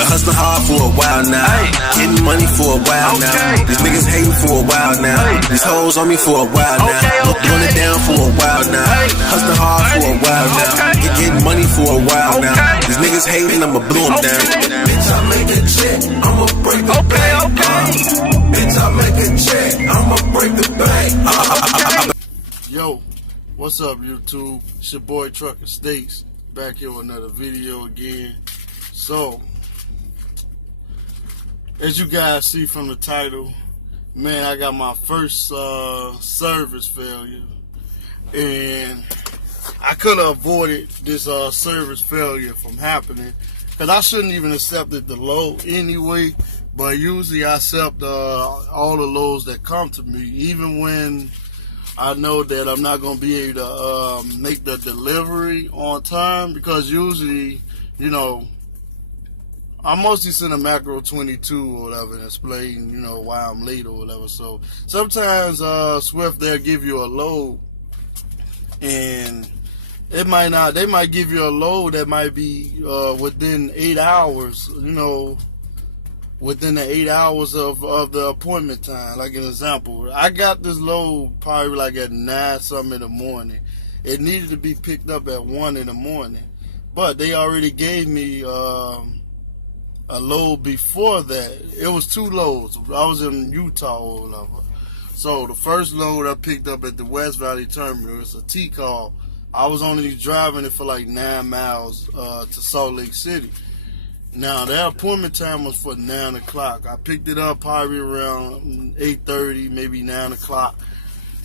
Been hustling hard for a while now. Getting money for a while now. These niggas hating for a while now. These hoes on me for a while now. Doing it down for a while now. Hustling hard for a while now. Getting money for a while now. These niggas hating, I'ma blow them down. Bitch, I make a check, I'ma break the bank. Bitch, I make a check, I'ma break the bank. Yo, what's up, YouTube? It's your boy Trucker Steaks, back here with another video again. So, as you guys see from the title, man, I got my first service failure, and I could have avoided this service failure from happening, because I shouldn't even accepted the load anyway. But usually I accept all the loads that come to me, even when I know that I'm not going to be able to make the delivery on time, because usually, you know, I mostly send a macro 22 or whatever and explain, you know, why I'm late or whatever. So sometimes Swift, they'll give you a load, and they might give you a load that might be within 8 hours, you know, within the 8 hours of the appointment time. Like an example, I got this load probably like at 9 something in the morning. It needed to be picked up at 1 in the morning, but they already gave me a load before that. It was 2 loads. I was in Utah or whatever. So the first load I picked up at the West Valley Terminal, it's a T-Call. I was only driving it for like 9 miles to Salt Lake City. Now, their appointment time was for 9 o'clock. I picked it up probably around 8:30, maybe 9 o'clock,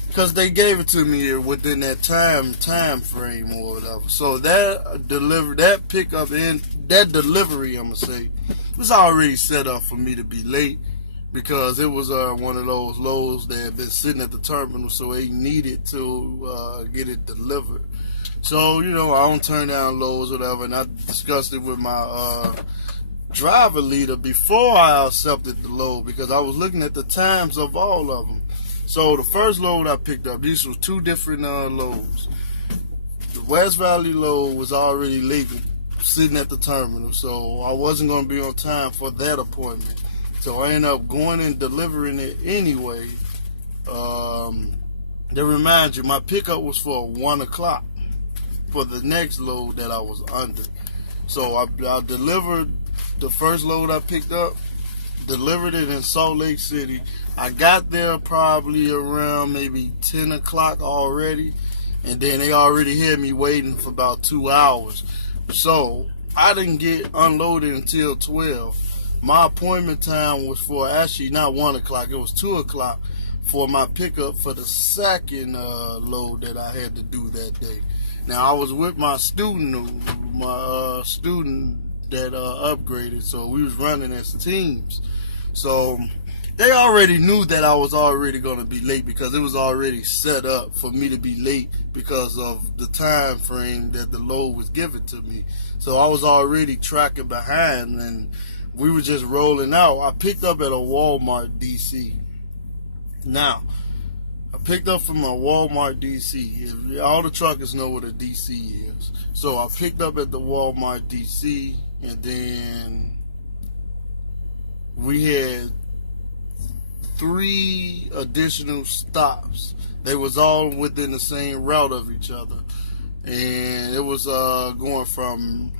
because they gave it to me within that time frame or whatever. So that pickup and that delivery, I'm going to say, was already set up for me to be late, because it was one of those loads that had been sitting at the terminal, so they needed to get it delivered. So, you know, I don't turn down loads or whatever, and I discussed it with my driver leader before I accepted the load, because I was looking at the times of all of them. So the first load I picked up, these were 2 different loads. The West Valley load was already late, sitting at the terminal, so I wasn't going to be on time for that appointment. So I ended up going and delivering it anyway. To remind you, my pickup was for 1 o'clock. For the next load that I was under. So I delivered the first load I picked up, delivered it in Salt Lake City. I got there probably around maybe 10 o'clock already, and then they already had me waiting for about 2 hours. So I didn't get unloaded until 12. My appointment time was for actually not 1 o'clock, it was 2 o'clock for my pickup for the second load that I had to do that day. Now, I was with my student that upgraded, so we was running as teams. So they already knew that I was already going to be late, because it was already set up for me to be late because of the time frame that the load was given to me. So I was already tracking behind, and we were just rolling out. I picked up at a Walmart, DC. Now, I picked up from a Walmart DC. All the truckers know what a DC is. So I picked up at the Walmart DC, and then we had 3 additional stops. They was all within the same route of each other, and it was going from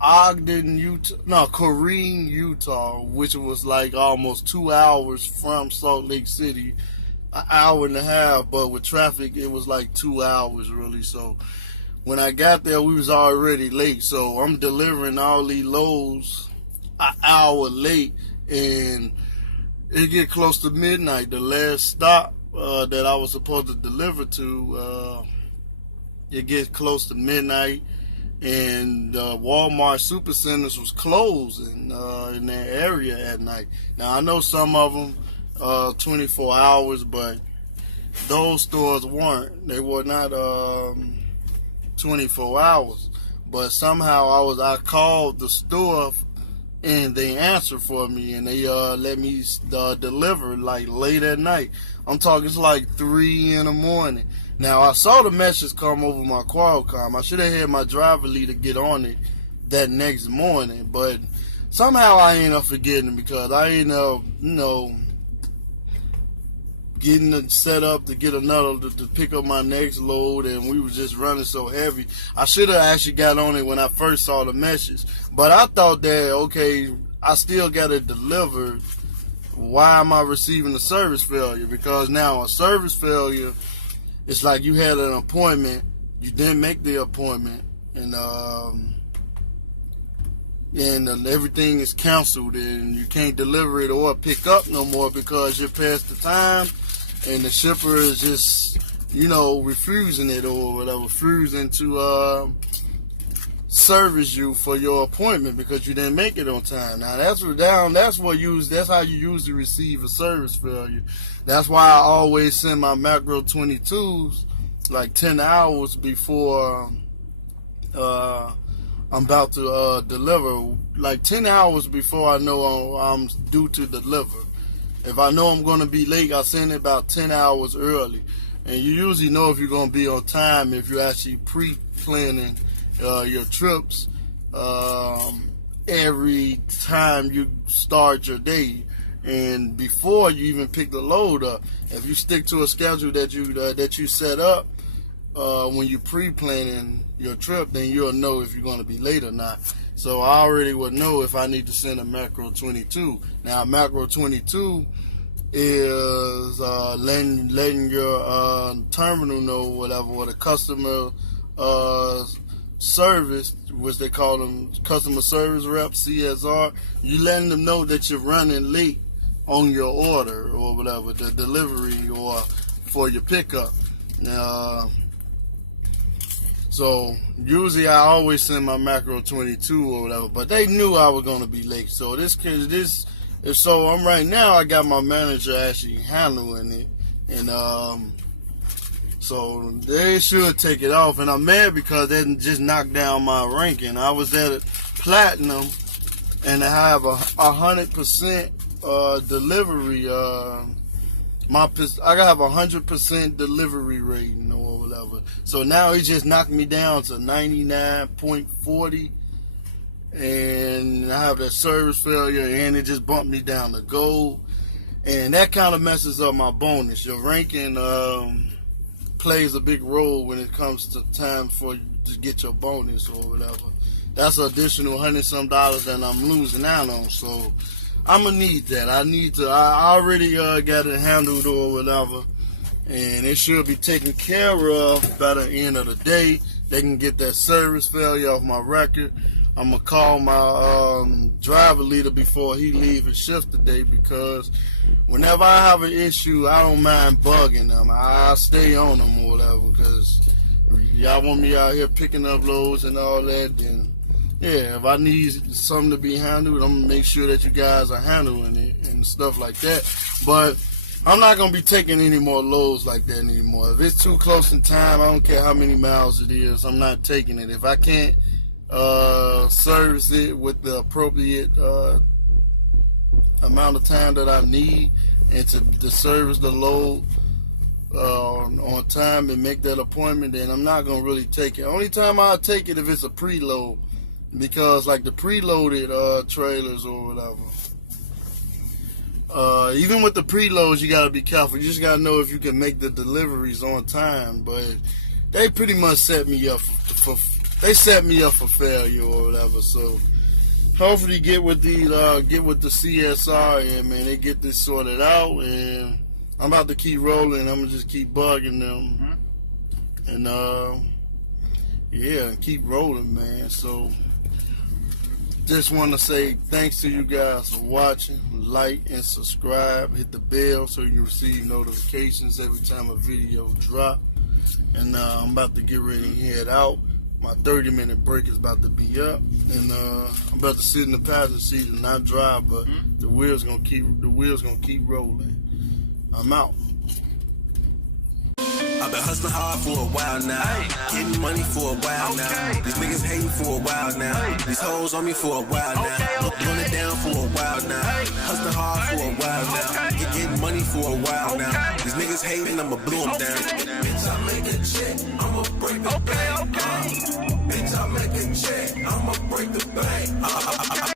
Ogden, Corrine, Utah, which was like almost 2 hours from Salt Lake City. An hour and a half, but with traffic it was like 2 hours really. So when I got there, we was already late. So I'm delivering all these loads an hour late, and it get close to midnight. The last stop that I was supposed to deliver to, it gets close to midnight, and Walmart Supercenters was closing in that area at night. Now I know some of them 24 hours, but those stores weren't. They were not 24 hours. But somehow I called the store, and they answered for me, and they let me deliver like late at night. I'm talking, it's like 3 in the morning. Now I saw the message come over my Qualcomm. I should have had my driver leader get on it that next morning, but somehow I end up forgetting because I end up, getting it set up to get another to pick up my next load, and we were just running so heavy. I should have actually got on it when I first saw the message, but I thought that, okay, I still got it delivered. Why am I receiving a service failure? Because now a service failure, it's like you had an appointment, you didn't make the appointment, and everything is canceled, and you can't deliver it or pick up no more because you're past the time, and the shipper is just, refusing it or whatever, refusing to service you for your appointment because you didn't make it on time. Now that's how you usually receive a service failure. That's why I always send my Macro 22s like 10 hours before I'm about to deliver, like 10 hours before I know I'm due to deliver. If I know I'm going to be late, I send it about 10 hours early. And you usually know if you're going to be on time if you're actually pre-planning your trips every time you start your day. And before you even pick the load up, if you stick to a schedule that you set up when you're pre-planning your trip, then you'll know if you're going to be late or not. So I already would know if I need to send a Macro 22. Now, Macro 22 is letting your terminal know whatever, or the customer service, which they call them customer service rep, CSR. You letting them know that you're running late on your order or whatever, the delivery or for your pickup. So usually I always send my Macro 22 or whatever, but they knew I was going to be late. So I'm right now, I got my manager actually handling it, and so they should take it off. And I'm mad because they just knocked down my ranking. I was at platinum, and I have a 100% delivery. I have 100% delivery rating or whatever. So now he just knocked me down to 99.40, and I have that service failure, and it just bumped me down to gold, and that kind of messes up my bonus. Your ranking plays a big role when it comes to time for you to get your bonus or whatever. That's an additional $100-some that I'm losing out on. So I'm gonna need that. I already got it handled or whatever, and it should be taken care of by the end of the day. They can get that service failure off my record. I'm gonna call my driver leader before he leaves his shift today, because whenever I have an issue, I don't mind bugging them. I stay on them or whatever, because y'all want me out here picking up loads and all that, then yeah, if I need something to be handled, I'm going to make sure that you guys are handling it and stuff like that. But I'm not going to be taking any more loads like that anymore. If it's too close in time, I don't care how many miles it is, I'm not taking it. If I can't service it with the appropriate amount of time that I need and to service the load on time and make that appointment, then I'm not going to really take it. Only time I'll take it if it's a preload. Because like the preloaded trailers or whatever, even with the preloads, you gotta be careful. You just gotta know if you can make the deliveries on time. But they pretty much set me up for failure or whatever. So hopefully get with the CSR and man, they get this sorted out. And I'm about to keep rolling. I'm gonna just keep bugging them, and keep rolling, man. So just want to say thanks to you guys for watching. Like and subscribe. Hit the bell so you can receive notifications every time a video drop. And I'm about to get ready and head out. My 30-minute break is about to be up, and I'm about to sit in the passenger seat and not drive, but the wheels gonna keep rolling. I'm out. I've been hustling hard for a while now, getting money for a while now. These niggas hating for a while now. These hoes on me for a while now. Doing it down for a while now. Hustling hard for a while now. Getting money for a while now. These niggas hating, I'ma blow them down. Bitch, I make a check, I'ma break the bank. Bitch, I make a check, I'ma break the bank.